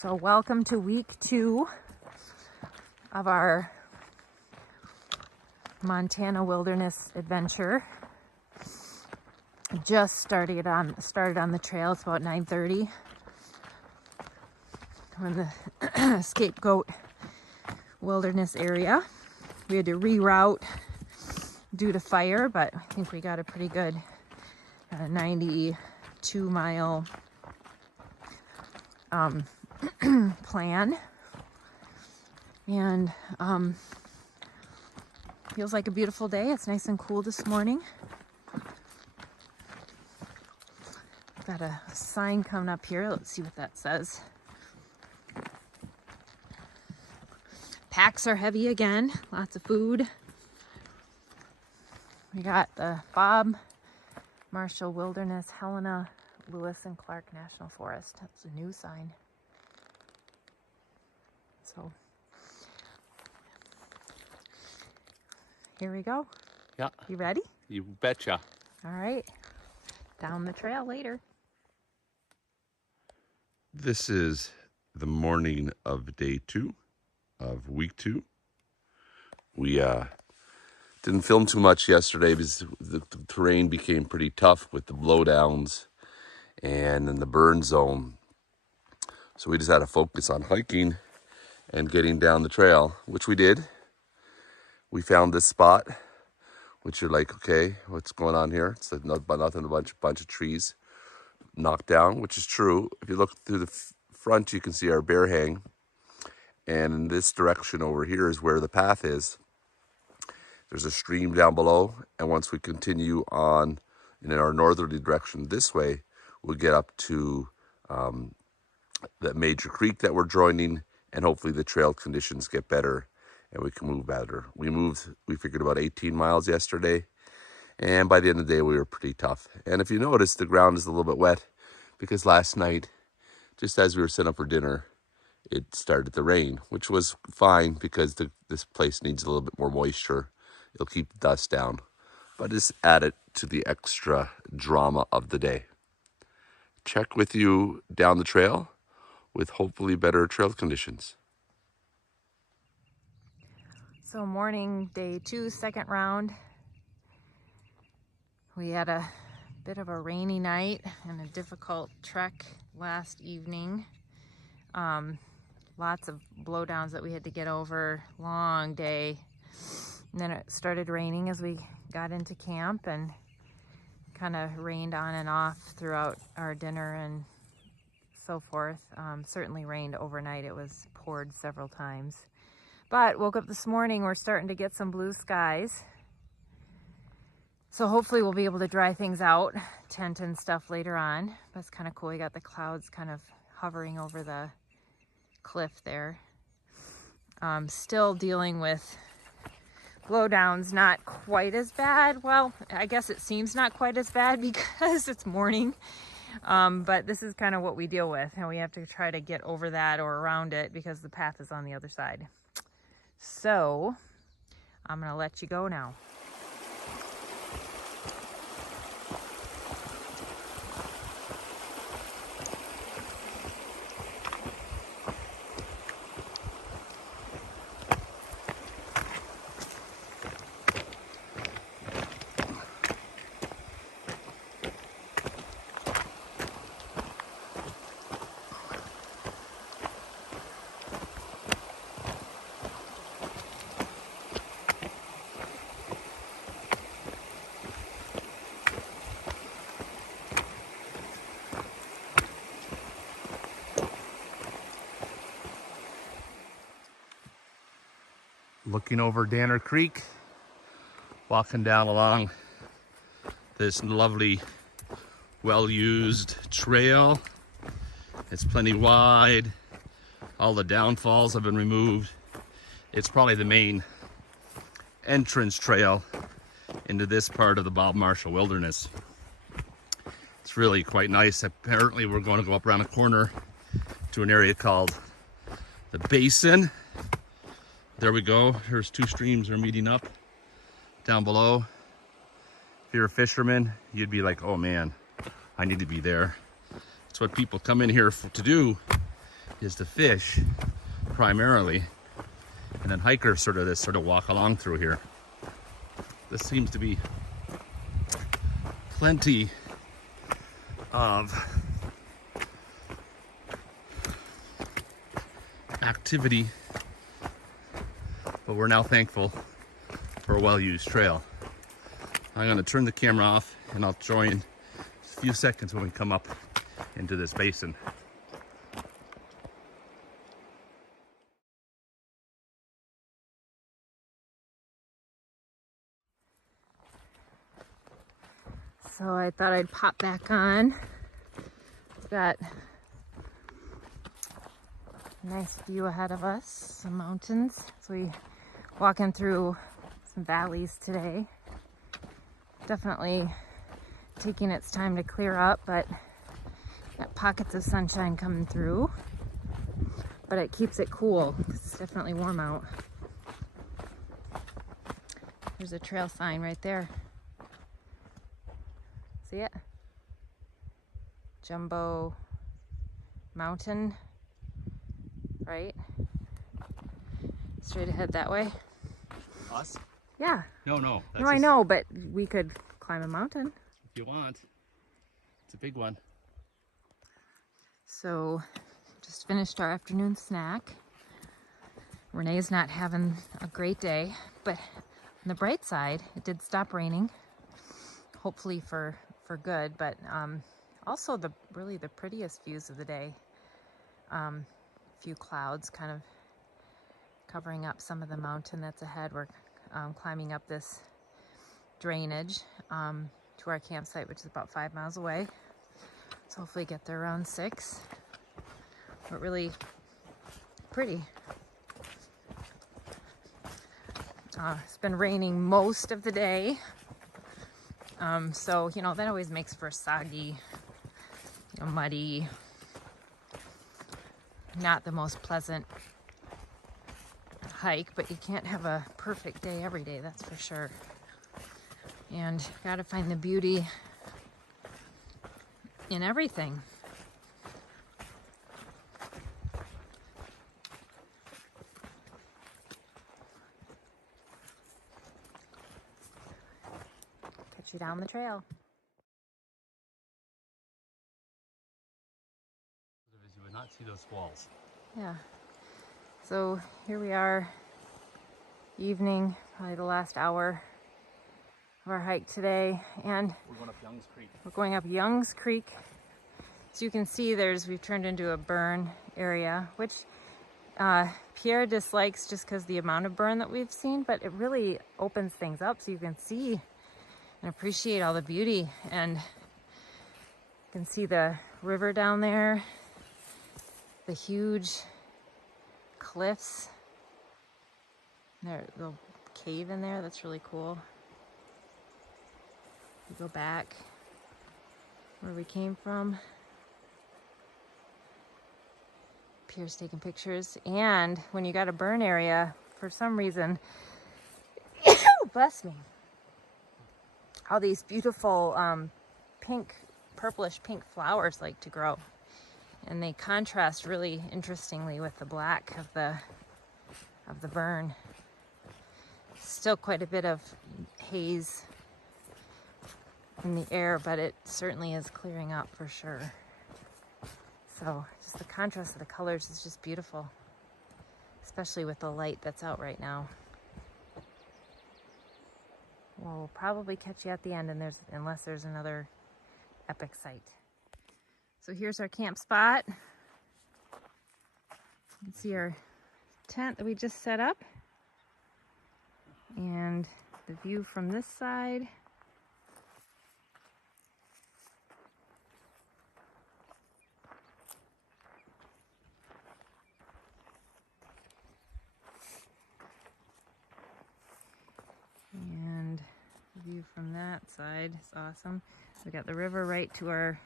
So welcome to week 2 of our Montana wilderness adventure. Just started on the trail. It's about 9:30. We're in the Scapegoat wilderness area. We had to reroute due to fire, but I think we got a pretty good 92-mile plan, and feels like a beautiful day. It's nice and cool this morning. Got a sign coming up here. Let's see what that says. Packs are heavy again. Lots of food. We got the Bob Marshal Wilderness, Helena, Lewis and Clark National Forest. That's a new sign. So here we go. Yeah. You ready? You betcha. All right. Down the trail later. This is the morning of day 2 of week 2. We didn't film too much yesterday because the terrain became pretty tough with the blowdowns and in the burn zone. So we just had to focus on hiking and getting down the trail, which we did. We found this spot, which you're like, okay, what's going on here? It's nothing, a bunch of trees knocked down, which is true. If you look through the front, you can see our bear hang. And in this direction over here is where the path is. There's a stream down below. And once we continue on in our northerly direction this way, we'll get up to that major creek that we're joining. And hopefully the trail conditions get better and we can move better. We figured about 18 miles yesterday. And by the end of the day, we were pretty tough. And if you notice, the ground is a little bit wet because last night, just as we were setting up for dinner, it started to rain, which was fine because this place needs a little bit more moisture. It'll keep the dust down, but just add it to the extra drama of the day. Check with you down the trail with hopefully better trail conditions. So morning, day 2, second round. We had a bit of a rainy night and a difficult trek last evening. Lots of blowdowns that we had to get over, long day. And then it started raining as we got into camp and kind of rained on and off throughout our dinner and so forth. Certainly rained overnight. It was poured several times. But woke up this morning, we're starting to get some blue skies. So hopefully we'll be able to dry things out, tent and stuff later on. That's kind of cool. We got the clouds kind of hovering over the cliff there. Still dealing with blowdowns, not quite as bad. Well, I guess it seems not quite as bad because it's morning. But this is kind of what we deal with, and we have to try to get over that or around it because the path is on the other side. So I'm gonna let you go now. Looking over Danner Creek, walking down along this lovely, well-used trail. It's plenty wide. All the downfalls have been removed. It's probably the main entrance trail into this part of the Bob Marshal Wilderness. It's really quite nice. Apparently we're going to go up around a corner to an area called the Basin. There we go. Here's 2 streams are meeting up down below. If you're a fisherman, you'd be like, oh man, I need to be there. It's what people come in here to do, is to fish primarily, and then hikers sort of walk along through here. This seems to be plenty of activity, but we're now thankful for a well-used trail. I'm going to turn the camera off and I'll join in a few seconds when we come up into this basin. So I thought I'd pop back on. We've got a nice view ahead of us, some mountains. So we walking through some valleys today. Definitely taking its time to clear up, but got pockets of sunshine coming through. But it keeps it cool. It's definitely warm out. There's a trail sign right there. See it? Jumbo Mountain, right? Straight ahead that way. Us? Yeah. No. No, I know, but we could climb a mountain. If you want. It's a big one. So, just finished our afternoon snack. Renee's not having a great day, but on the bright side, it did stop raining. Hopefully for good, but also really the prettiest views of the day. A few clouds kind of covering up some of the mountain that's ahead. We're climbing up this drainage to our campsite, which is about 5 miles away. So hopefully get there around 6. But really pretty. It's been raining most of the day. So, you know, that always makes for soggy, muddy, not the most pleasant hike, but you can't have a perfect day every day, that's for sure. And gotta find the beauty in everything. Catch you down the trail. You would not see those squalls. Yeah. So here we are, evening, probably the last hour of our hike today, and We're going up Young's Creek. we're going up Young's Creek. So you can see we've turned into a burn area, which Pierre dislikes just because the amount of burn that we've seen, but it really opens things up so you can see and appreciate all the beauty. And you can see the river down there, the huge cliffs, there's a little cave in there that's really cool. We go back where we came from. Pierre's taking pictures, and when you got a burn area, for some reason, bless me, all these beautiful purplish pink flowers like to grow, and they contrast really interestingly with the black of the burn. Still quite a bit of haze in the air, but it certainly is clearing up for sure. So just the contrast of the colors is just beautiful, especially with the light that's out right now. We'll probably catch you at the end, and unless there's another epic sight. So here's our camp spot. You can see our tent that we just set up, and the view from this side. And the view from that side is awesome. We got the river right to our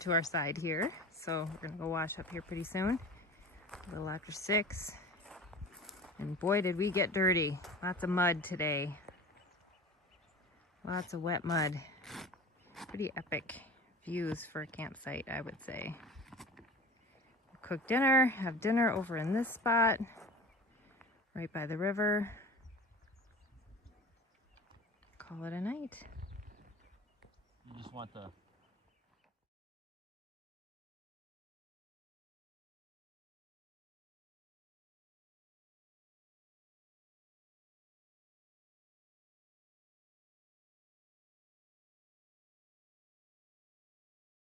to our side here. So we're gonna go wash up here pretty soon. A little after 6. And boy, did we get dirty. Lots of mud today. Lots of wet mud. Pretty epic views for a campsite, I would say. Cook dinner, have dinner over in this spot, right by the river. Call it a night. You just want the